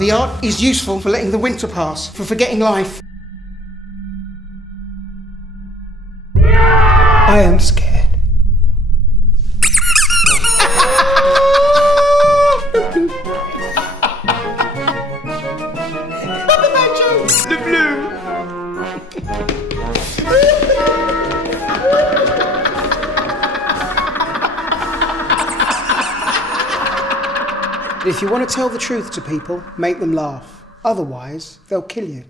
The art is useful for letting the winter pass, for forgetting life. I am scared. The blue. If you want to tell the truth to people, make them laugh. Otherwise, they'll kill you.